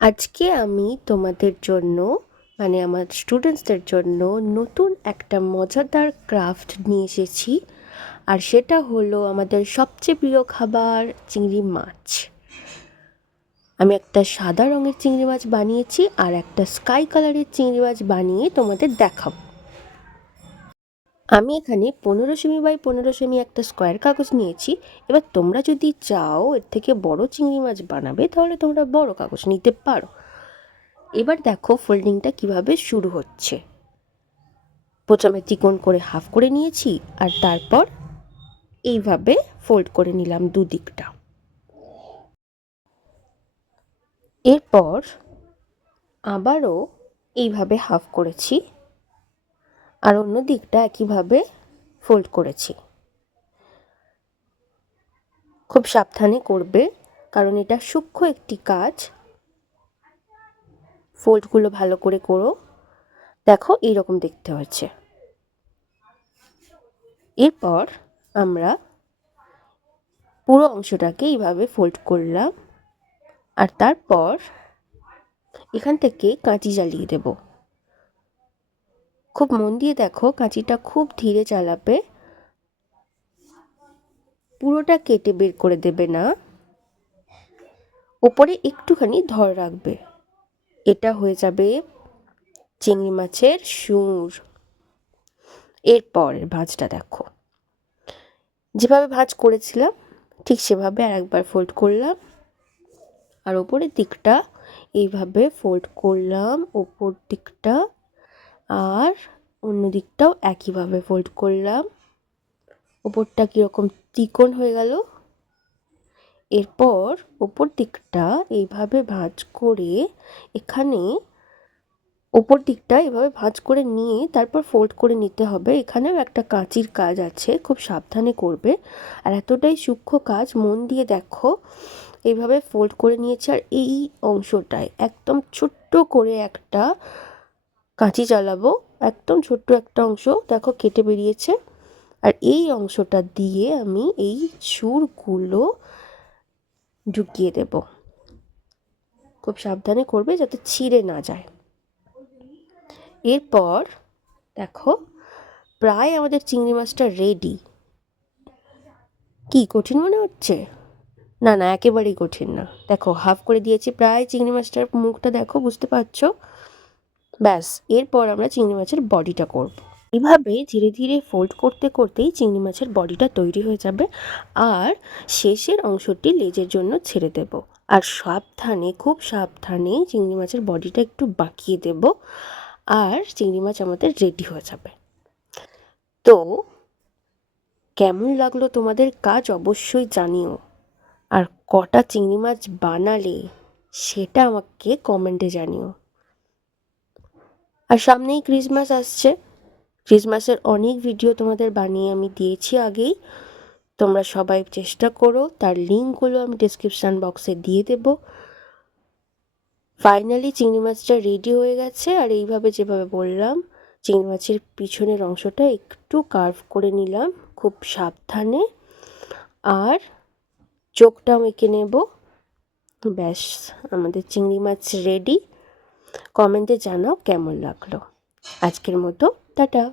আজকে আমি তোমাদের জন্য মানে আমার স্টুডেন্টসদের জন্য নতুন একটা মজাদার ক্রাফট নিয়ে এসেছি। আর সেটা হলো আমাদের সবচেয়ে প্রিয় খাবার চিংড়ি মাছ। আমি একটা সাদা রঙের চিংড়ি মাছ বানিয়েছি আর একটা স্কাই কালারের চিংড়ি মাছ বানিয়ে তোমাদের দেখাবো। আমি এখানে 15 সেমি বাই 15 সেমি একটা স্কোয়ার কাগজ নিয়েছি। এবার তোমরা যদি চাও এর থেকে বড় চিংড়ি মাছ বানাবে তাহলে তোমরা বড় কাগজ নিতে পারো। এবার দেখো ফোল্ডিংটা কিভাবে শুরু হচ্ছে। প্রথমে চিকন করে হাফ করে নিয়েছি আর তারপর এইভাবে ফোল্ড করে নিলাম দুদিকটা। এরপর আবারও এইভাবে হাফ করেছি আর অন্য দিকটা একইভাবে ফোল্ড করেছি। খুব সাবধানে করবে কারণ এটা সূক্ষ্ম একটি কাজ। ফোল্ডগুলো ভালো করে করো। দেখো এইরকম দেখতে হচ্ছে। এরপর আমরা পুরো অংশটাকে এইভাবে ফোল্ড করলাম আর তারপর এখান থেকে কাঁচি জ্বালিয়ে দেব। খুব মন দিয়ে দেখো, কাঁচিটা খুব ধীরে চালাবে, পুরোটা কেটে বের করে দেবে না, ওপরে একটুখানি ধর রাখবে। এটা হয়ে যাবে চিংড়ি মাছের সুর। এরপরের ভাঁজটা দেখো, যেভাবে ভাঁজ করেছিলাম ঠিক সেভাবে আর একবার ফোল্ড করলাম আর ওপরের দিকটা এইভাবে ফোল্ড করলাম, ওপর দিকটা আর অন্য দিকটাও একইভাবে ফোল্ড করলাম। ওপরটা কীরকম চিকন হয়ে গেল। এরপর ওপর দিকটা এইভাবে ভাঁজ করে এখানে ওপর দিকটা এভাবে ভাঁজ করে নিয়ে তারপর ফোল্ড করে নিতে হবে। এখানেও একটা কাঁচির কাজ আছে, খুব সাবধানে করবে। আর এতটাই সূক্ষ্ম কাজ, মন দিয়ে দেখো। এইভাবে ফোল্ড করে নিয়েছি আর এই অংশটায় একদম ছোট্ট করে একটা কাঁচি চালাবো। একদম ছোট্ট একটা অংশ দেখো কেটে বেরিয়েছে। আর এই অংশটা দিয়ে আমি এই সুরগুলো ঢুকিয়ে দেব। খুব সাবধানে করবে যাতে ছিঁড়ে না যায়। এরপর দেখো প্রায় আমাদের চিংড়ি মাছটা রেডি। কি কঠিন মনে হচ্ছে? না না, একেবারেই কঠিন না। দেখো হাফ করে দিয়েছি প্রায় চিংড়ি মাছটার মুখটা, দেখো বুঝতে পারছো? ব্যাস, এরপর আমরা চিংড়ি মাছের বডিটা করব। এভাবে ধীরে ধীরে ফোল্ড করতে করতেই চিংড়ি মাছের বডিটা তৈরি হয়ে যাবে। আর শেষের অংশটি লেজের জন্য ছেড়ে দেব। আর সাবধানে, খুব সাবধানে চিংড়ি মাছের বডিটা একটু বাঁকিয়ে দেব আর চিংড়ি মাছ আমাদের রেডি হয়ে যাবে। তো কেমন লাগলো তোমাদের কাজ অবশ্যই জানিও। আর কটা চিংড়ি মাছ বানালে সেটা আমাকে কমেন্টে জানিও। আর সামনেই ক্রিসমাস আসছে। ক্রিসমাসের অনেক ভিডিও তোমাদের বানিয়ে আমি দিয়েছি আগেই। তোমরা সবাই চেষ্টা করো, তার লিঙ্কগুলো আমি ডিসক্রিপশান বক্সে দিয়ে দেব। ফাইনালি চিংড়ি মাছটা রেডি হয়ে গেছে। আর এইভাবে যেভাবে বললাম, চিংড়ি মাছের পিছনের অংশটা একটু কার্ভ করে নিলাম খুব সাবধানে। আর চোখটাও এঁকে নেব। ব্যাস, আমাদের চিংড়ি মাছ রেডি। কমেন্টে জানাও কেমন লাগলো। আজকের মতো টাটা।